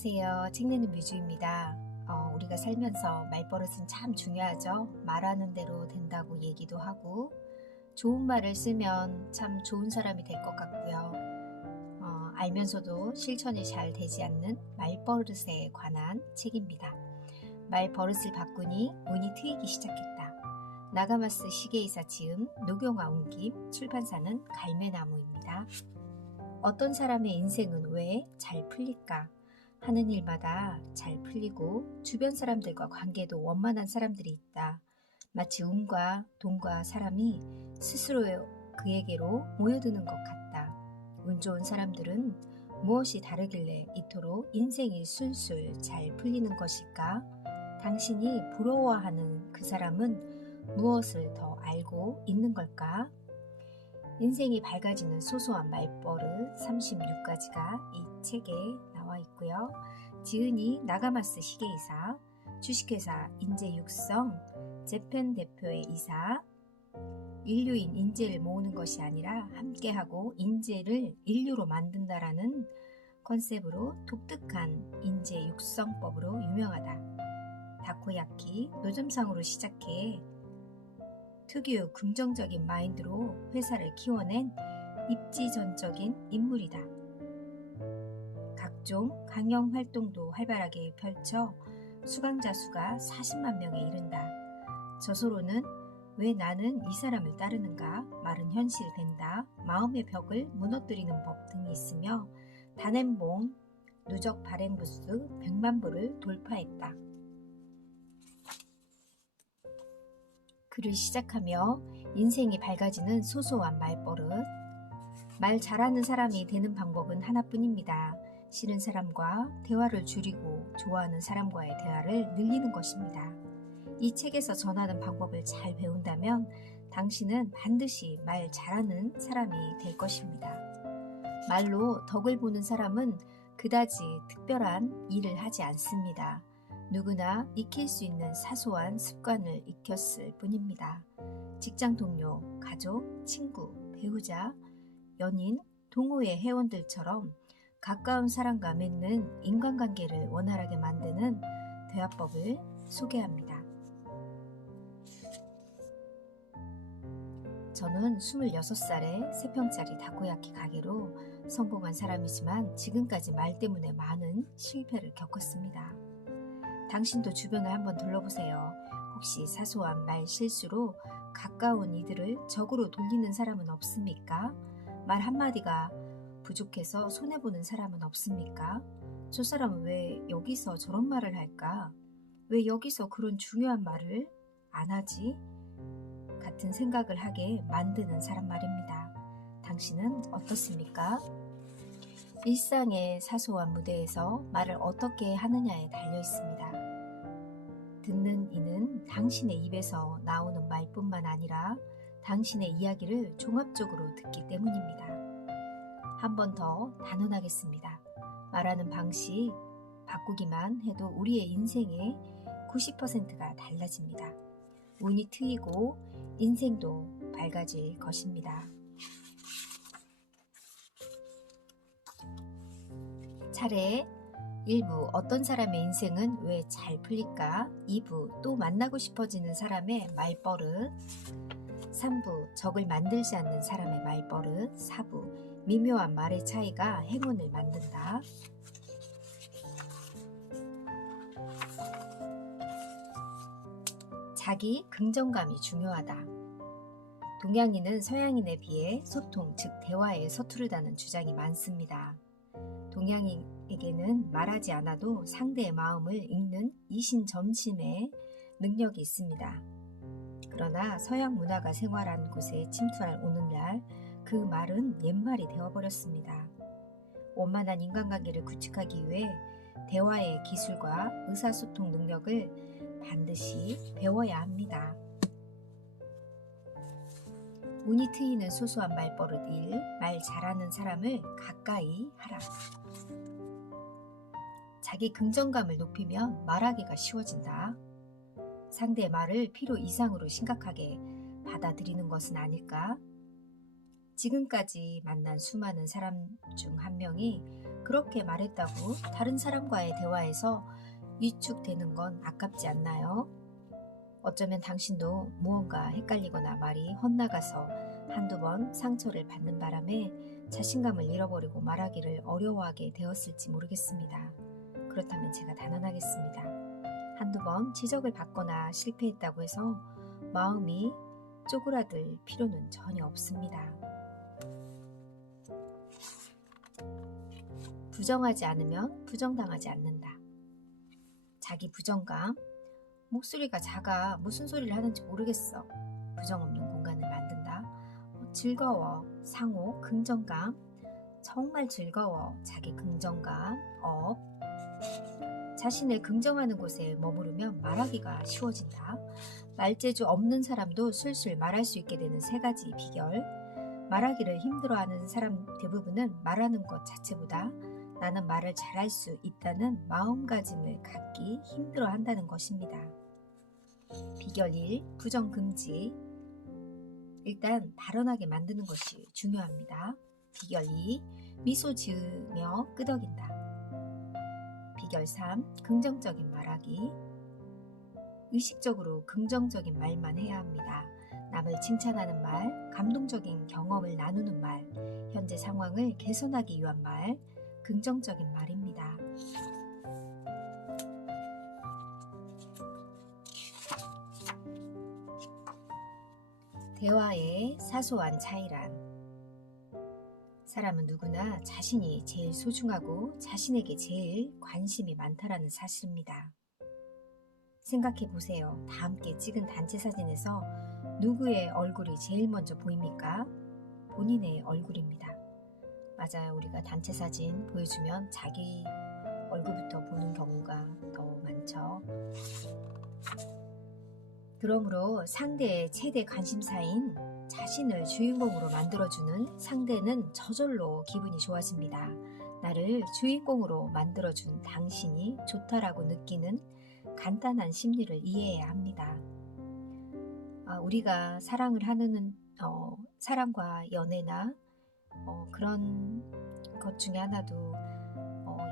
안녕하세요. 책 내는 뮤즈입니다. 우리가 살면서 말버릇은 참 중요하죠. 말하는 대로 된다고 얘기도 하고 좋은 말을 쓰면 참 좋은 사람이 될 것 같고요. 알면서도 실천이 잘 되지 않는 말버릇에 관한 책입니다. 말버릇을 바꾸니 운이 트이기 시작했다. 나가마스 시게이사 지음, 노경화 옮김, 출판사는 갈매나무입니다. 어떤 사람의 인생은 왜 잘 풀릴까? 하는 일마다 잘 풀리고 주변 사람들과 관계도 원만한 사람들이 있다. 마치 운과 돈과 사람이 스스로 그에게로 모여드는 것 같다. 운 좋은 사람들은 무엇이 다르길래 이토록 인생이 술술 잘 풀리는 것일까? 당신이 부러워하는 그 사람은 무엇을 더 알고 있는 걸까? 인생이 밝아지는 소소한 말버릇 36가지가 이 책에 나와 있고요. 지은이 나가마스 시게이사, 주식회사 인재육성, 재팬 대표의 이사, 인류인 인재를 모으는 것이 아니라 함께하고 인재를 인류로 만든다라는 컨셉으로 독특한 인재 육성법으로 유명하다. 다코야키 노점상으로 시작해 특유 긍정적인 마인드로 회사를 키워낸 입지전적인 인물이다. 각종 강연 활동도 활발하게 펼쳐 수강자 수가 40만 명에 이른다. 저서로는 왜 나는 이 사람을 따르는가? 말은 현실이 된다. 마음의 벽을 무너뜨리는 법 등이 있으며 단행본 누적 발행 부수 100만 부를 돌파했다. 글을 시작하며 인생이 밝아지는 소소한 말버릇. 말 잘하는 사람이 되는 방법은 하나뿐입니다. 싫은 사람과 대화를 줄이고 좋아하는 사람과의 대화를 늘리는 것입니다. 이 책에서 전하는 방법을 잘 배운다면 당신은 반드시 말 잘하는 사람이 될 것입니다. 말로 덕을 보는 사람은 그다지 특별한 일을 하지 않습니다. 누구나 익힐 수 있는 사소한 습관을 익혔을 뿐입니다. 직장 동료, 가족, 친구, 배우자, 연인, 동호회 회원들처럼 가까운 사람과 맺는 인간관계를 원활하게 만드는 대화법을 소개합니다. 저는 26살에 3평짜리 다코야키 가게로 성공한 사람이지만 지금까지 말 때문에 많은 실패를 겪었습니다. 당신도 주변을 한번 둘러보세요. 혹시 사소한 말 실수로 가까운 이들을 적으로 돌리는 사람은 없습니까? 말 한마디가 부족해서 손해보는 사람은 없습니까? 저 사람은 왜 여기서 저런 말을 할까? 왜 여기서 그런 중요한 말을 안 하지? 같은 생각을 하게 만드는 사람 말입니다. 당신은 어떻습니까? 일상의 사소한 무대에서 말을 어떻게 하느냐에 달려 있습니다. 듣는 이는 당신의 입에서 나오는 말뿐만 아니라 당신의 이야기를 종합적으로 듣기 때문입니다. 한 번 더 단언하겠습니다. 말하는 방식 바꾸기만 해도 우리의 인생의 90%가 달라집니다. 운이 트이고 인생도 밝아질 것입니다. 차례 1부 어떤 사람의 인생은 왜 잘 풀릴까? 2부 또 만나고 싶어지는 사람의 말버릇. 3부 적을 만들지 않는 사람의 말버릇. 4부 미묘한 말의 차이가 행운을 만든다. 자기 긍정감이 중요하다. 동양인은 서양인에 비해 소통, 즉 대화에 서투르다는 주장이 많습니다. 동양인에게는 말하지 않아도 상대의 마음을 읽는 이신점심의 능력이 있습니다. 그러나 서양 문화가 생활한 곳에 침투할 오늘날 그 말은 옛말이 되어버렸습니다. 원만한 인간관계를 구축하기 위해 대화의 기술과 의사소통 능력을 반드시 배워야 합니다. 운이 트이는 소소한 말버릇 1. 말 잘하는 사람을 가까이 하라. 자기 긍정감을 높이면 말하기가 쉬워진다. 상대의 말을 필요 이상으로 심각하게 받아들이는 것은 아닐까? 지금까지 만난 수많은 사람 중 한 명이 그렇게 말했다고 다른 사람과의 대화에서 위축되는 건 아깝지 않나요? 어쩌면 당신도 무언가 헷갈리거나 말이 헛나가서 한두 번 상처를 받는 바람에 자신감을 잃어버리고 말하기를 어려워하게 되었을지 모르겠습니다. 그렇다면 제가 단언하겠습니다. 한두 번 지적을 받거나 실패했다고 해서 마음이 쪼그라들 필요는 전혀 없습니다. 부정하지 않으면 부정당하지 않는다. 자기 부정감, 목소리가 작아 무슨 소리를 하는지 모르겠어. 부정 없는 공간을 만든다. 즐거워, 상호, 긍정감, 정말 즐거워, 자기 긍정감, 자신을 긍정하는 곳에 머무르면 말하기가 쉬워진다. 말재주 없는 사람도 술술 말할 수 있게 되는 세 가지 비결. 말하기를 힘들어하는 사람 대부분은 말하는 것 자체보다 나는 말을 잘할 수 있다는 마음가짐을 갖기 힘들어한다는 것입니다. 비결 1. 부정 금지. 일단 발언하게 만드는 것이 중요합니다. 비결 2. 미소 지으며 끄덕인다. 비결 3. 긍정적인 말하기. 의식적으로 긍정적인 말만 해야 합니다. 남을 칭찬하는 말, 감동적인 경험을 나누는 말, 현재 상황을 개선하기 위한 말, 긍정적인 말입니다. 대화의 사소한 차이란 사람은 누구나 자신이 제일 소중하고 자신에게 제일 관심이 많다라는 사실입니다. 생각해 보세요. 다 함께 찍은 단체 사진에서 누구의 얼굴이 제일 먼저 보입니까? 본인의 얼굴입니다. 맞아요. 우리가 단체 사진 보여주면 자기 얼굴부터 보는 경우가 더 많죠. 그러므로 상대의 최대 관심사인 자신을 주인공으로 만들어주는 상대는 저절로 기분이 좋아집니다. 나를 주인공으로 만들어준 당신이 좋다라고 느끼는 간단한 심리를 이해해야 합니다. 우리가 사랑을 하는 사랑과 연애나 그런 것 중에 하나도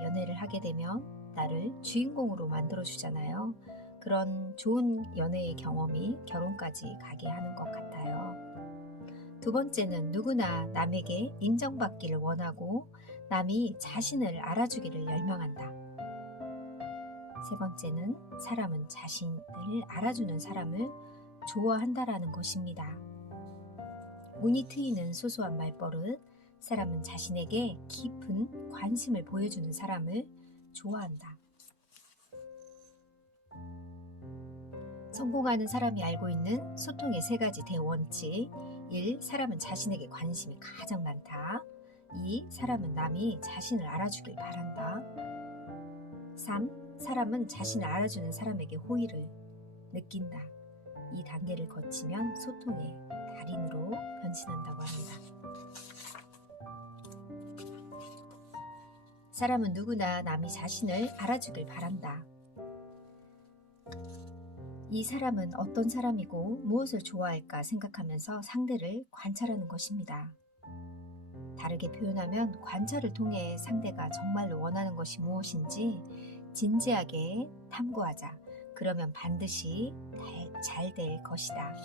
연애를 하게 되면 나를 주인공으로 만들어주잖아요. 그런 좋은 연애의 경험이 결혼까지 가게 하는 것 같아요. 두 번째는 누구나 남에게 인정받기를 원하고 남이 자신을 알아주기를 열망한다. 세 번째는 사람은 자신을 알아주는 사람을 좋아한다라는 것입니다. 운이 트이는 소소한 말버릇, 사람은 자신에게 깊은 관심을 보여주는 사람을 좋아한다. 성공하는 사람이 알고 있는 소통의 세 가지 대원칙. 1. 사람은 자신에게 관심이 가장 많다. 2. 사람은 남이 자신을 알아주길 바란다. 3. 사람은 자신을 알아주는 사람에게 호의를 느낀다. 이 단계를 거치면 소통의 달인으로 변신한다고 합니다. 사람은 누구나 남이 자신을 알아주길 바란다. 이 사람은 어떤 사람이고 무엇을 좋아할까 생각하면서 상대를 관찰하는 것입니다. 다르게 표현하면 관찰을 통해 상대가 정말로 원하는 것이 무엇인지 진지하게 탐구하자. 그러면 반드시 잘 될 것이다.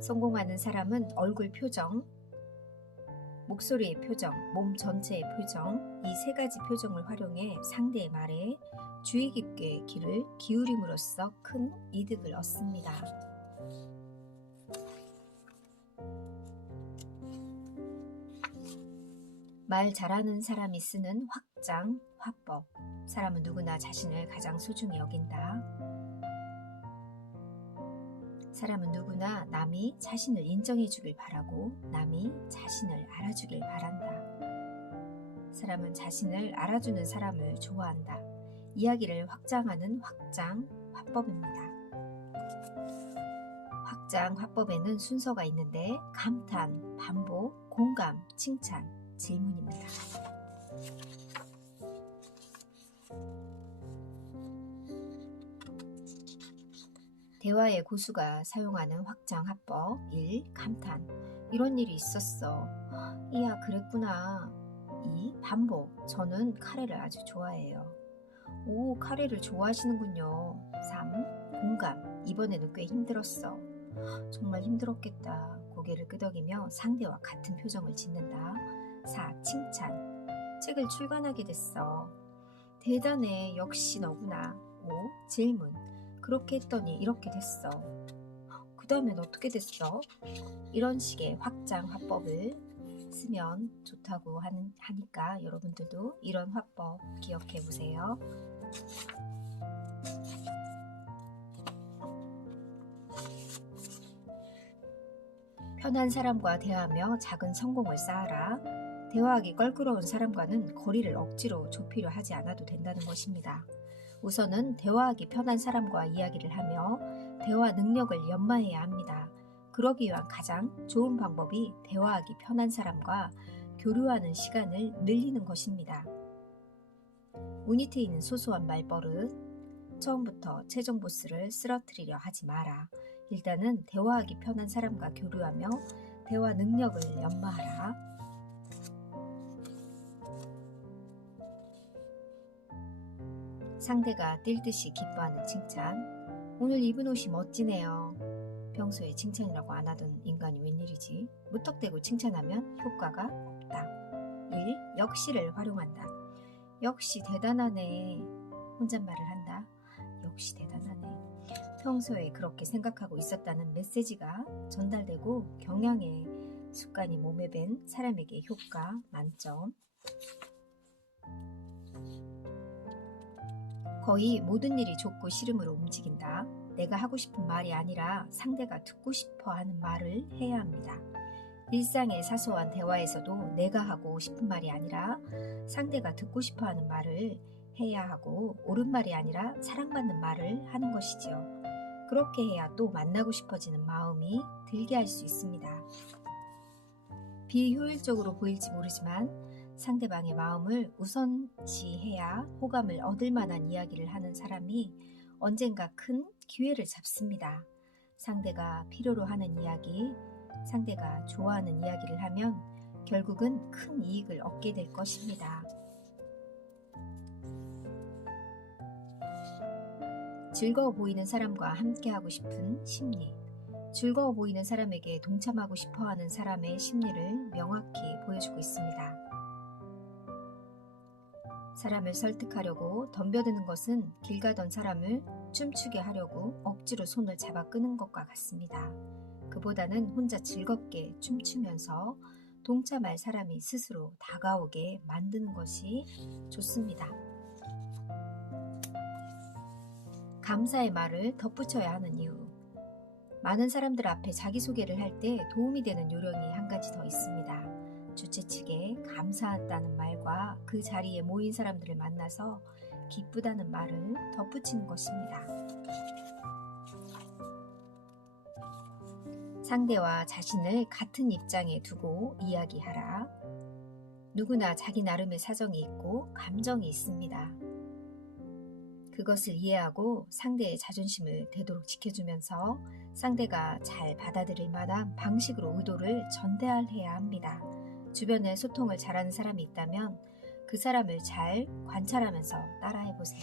성공하는 사람은 얼굴 표정, 목소리의 표정, 몸 전체의 표정, 이 세 가지 표정을 활용해 상대의 말에 주의 깊게 귀를 기울임으로써 큰 이득을 얻습니다. 말 잘하는 사람이 쓰는 확장, 화법. 사람은 누구나 자신을 가장 소중히 여긴다. 사람은 누구나 남이 자신을 인정해주길 바라고 남이 자신을 알아주길 바란다. 사람은 자신을 알아주는 사람을 좋아한다. 이야기를 확장하는 확장, 화법입니다. 확장, 화법에는 순서가 있는데 감탄, 반복, 공감, 칭찬, 질문입니다. 대화의 고수가 사용하는 확장 화법 1. 감탄. 이런 일이 있었어. 이야, 그랬구나. 2. 반복. 저는 카레를 아주 좋아해요. 오, 카레를 좋아하시는군요. 3. 공감. 이번에는 꽤 힘들었어. 정말 힘들었겠다. 고개를 끄덕이며 상대와 같은 표정을 짓는다. 4. 칭찬. 책을 출간하게 됐어. 대단해. 역시 너구나. 5. 질문. 그렇게 했더니 이렇게 됐어. 그 다음엔 어떻게 됐어? 이런 식의 확장 화법을 쓰면 좋다고 하니까 여러분들도 이런 화법 기억해 보세요. 편한 사람과 대화하며 작은 성공을 쌓아라. 대화하기 껄끄러운 사람과는 거리를 억지로 좁히려 하지 않아도 된다는 것입니다. 우선은 대화하기 편한 사람과 이야기를 하며 대화 능력을 연마해야 합니다. 그러기 위한 가장 좋은 방법이 대화하기 편한 사람과 교류하는 시간을 늘리는 것입니다. 운이 트이는 소소한 말버릇. 처음부터 최종 보스를 쓰러뜨리려 하지 마라. 일단은 대화하기 편한 사람과 교류하며 대화 능력을 연마하라. 상대가 뛸 듯이 기뻐하는 칭찬. 오늘 입은 옷이 멋지네요. 평소에 칭찬이라고 안 하던 인간이 웬일이지? 무턱대고 칭찬하면 효과가 없다. 1. 역시를 활용한다. 역시 대단하네. 혼잣말을 한다. 역시 대단하네. 평소에 그렇게 생각하고 있었다는 메시지가 전달되고 경향의 습관이 몸에 밴 사람에게 효과 만점. 거의 모든 일이 좋고 싫음으로 움직인다. 내가 하고 싶은 말이 아니라 상대가 듣고 싶어 하는 말을 해야 합니다. 일상의 사소한 대화에서도 내가 하고 싶은 말이 아니라 상대가 듣고 싶어 하는 말을 해야 하고 옳은 말이 아니라 사랑받는 말을 하는 것이지요. 그렇게 해야 또 만나고 싶어지는 마음이 들게 할 수 있습니다. 비효율적으로 보일지 모르지만 상대방의 마음을 우선시해야 호감을 얻을 만한 이야기를 하는 사람이 언젠가 큰 기회를 잡습니다. 상대가 필요로 하는 이야기, 상대가 좋아하는 이야기를 하면 결국은 큰 이익을 얻게 될 것입니다. 즐거워 보이는 사람과 함께하고 싶은 심리. 즐거워 보이는 사람에게 동참하고 싶어하는 사람의 심리를 명확히 보여주고 있습니다. 사람을 설득하려고 덤벼드는 것은 길 가던 사람을 춤추게 하려고 억지로 손을 잡아 끄는 것과 같습니다. 그보다는 혼자 즐겁게 춤추면서 동참할 사람이 스스로 다가오게 만드는 것이 좋습니다. 감사의 말을 덧붙여야 하는 이유. 많은 사람들 앞에 자기소개를 할 때 도움이 되는 요령이 한 가지 더 있습니다. 주최 측에 감사하다는 말과 그 자리에 모인 사람들을 만나서 기쁘다는 말을 덧붙이는 것입니다. 상대와 자신을 같은 입장에 두고 이야기하라. 누구나 자기 나름의 사정이 있고 감정이 있습니다. 그것을 이해하고 상대의 자존심을 되도록 지켜주면서 상대가 잘 받아들일 만한 방식으로 의도를 전달해야 합니다. 주변에 소통을 잘하는 사람이 있다면 그 사람을 잘 관찰하면서 따라해보세요.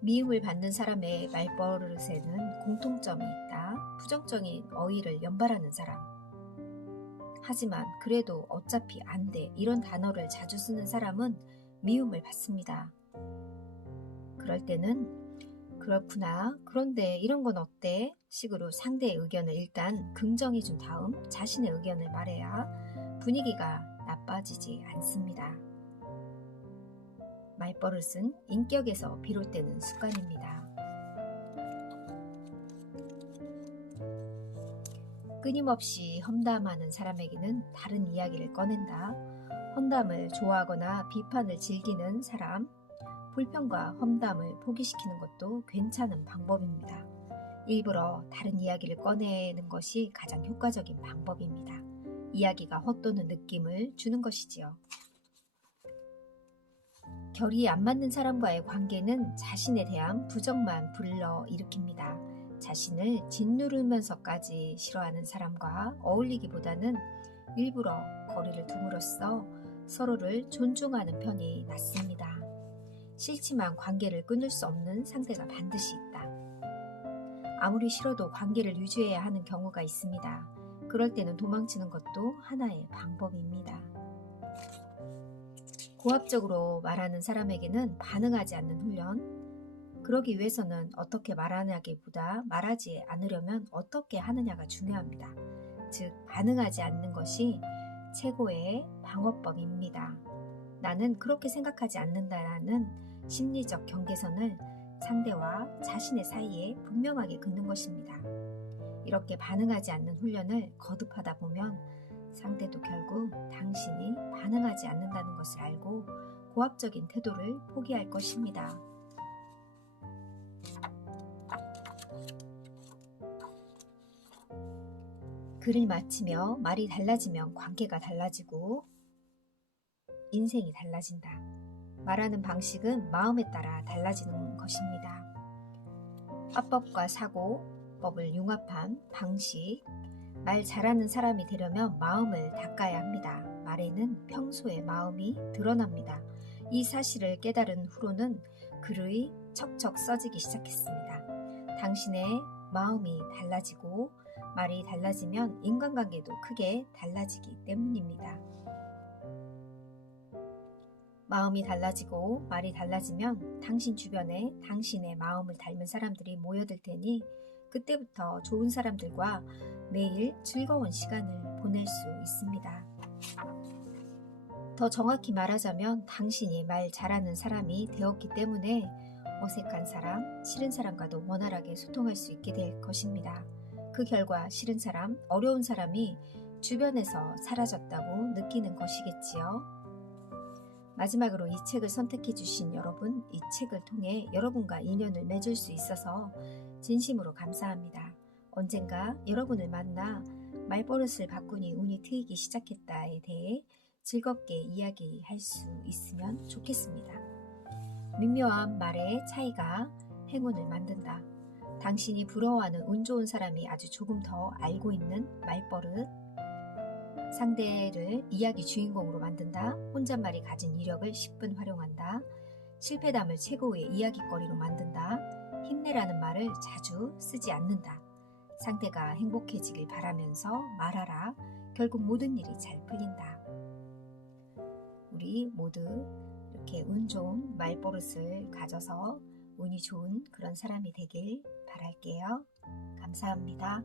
미움을 받는 사람의 말버릇에는 공통점이 있다. 부정적인 어휘를 연발하는 사람. 하지만 그래도 어차피 안 돼 이런 단어를 자주 쓰는 사람은 미움을 받습니다. 그럴 때는 그렇구나. 그런데 이런 건 어때? 식으로 상대의 의견을 일단 긍정해 준 다음 자신의 의견을 말해야 분위기가 나빠지지 않습니다. 말버릇은 인격에서 비롯되는 습관입니다. 끊임없이 험담하는 사람에게는 다른 이야기를 꺼낸다. 험담을 좋아하거나 비판을 즐기는 사람, 불평과 험담을 포기시키는 것도 괜찮은 방법입니다. 일부러 다른 이야기를 꺼내는 것이 가장 효과적인 방법입니다. 이야기가 헛도는 느낌을 주는 것이지요. 결이 안 맞는 사람과의 관계는 자신에 대한 부정만 불러일으킵니다. 자신을 짓누르면서까지 싫어하는 사람과 어울리기보다는 일부러 거리를 둠으로써 서로를 존중하는 편이 낫습니다. 싫지만 관계를 끊을 수 없는 상대가 반드시 있다. 아무리 싫어도 관계를 유지해야 하는 경우가 있습니다. 그럴 때는 도망치는 것도 하나의 방법입니다. 고압적으로 말하는 사람에게는 반응하지 않는 훈련. 그러기 위해서는 어떻게 말하냐기보다 말하지 않으려면 어떻게 하느냐가 중요합니다. 즉, 반응하지 않는 것이 최고의 방어법입니다. 나는 그렇게 생각하지 않는다라는 심리적 경계선을 상대와 자신의 사이에 분명하게 긋는 것입니다. 이렇게 반응하지 않는 훈련을 거듭하다 보면 상대도 결국 당신이 반응하지 않는다는 것을 알고 고압적인 태도를 포기할 것입니다. 글을 마치며 말이 달라지면 관계가 달라지고 인생이 달라진다. 말하는 방식은 마음에 따라 달라지는 것입니다. 화법과 사고법을 융합한 방식. 말 잘하는 사람이 되려면 마음을 닦아야 합니다. 말에는 평소의 마음이 드러납니다. 이 사실을 깨달은 후로는 글이 척척 써지기 시작했습니다. 당신의 마음이 달라지고 말이 달라지면 인간관계도 크게 달라지기 때문입니다. 마음이 달라지고 말이 달라지면 당신 주변에 당신의 마음을 닮은 사람들이 모여들 테니 그때부터 좋은 사람들과 매일 즐거운 시간을 보낼 수 있습니다. 더 정확히 말하자면 당신이 말 잘하는 사람이 되었기 때문에 어색한 사람, 싫은 사람과도 원활하게 소통할 수 있게 될 것입니다. 그 결과 싫은 사람, 어려운 사람이 주변에서 사라졌다고 느끼는 것이겠지요. 마지막으로 이 책을 선택해 주신 여러분, 이 책을 통해 여러분과 인연을 맺을 수 있어서 진심으로 감사합니다. 언젠가 여러분을 만나 말버릇을 바꾸니 운이 트이기 시작했다에 대해 즐겁게 이야기할 수 있으면 좋겠습니다. 미묘한 말의 차이가 행운을 만든다. 당신이 부러워하는 운 좋은 사람이 아주 조금 더 알고 있는 말버릇. 상대를 이야기 주인공으로 만든다. 혼잣말이 가진 이력을 10분 활용한다. 실패담을 최고의 이야기거리로 만든다. 힘내라는 말을 자주 쓰지 않는다. 상대가 행복해지길 바라면서 말하라. 결국 모든 일이 잘 풀린다. 우리 모두 이렇게 운 좋은 말버릇을 가져서 운이 좋은 그런 사람이 되길 바랄게요. 감사합니다.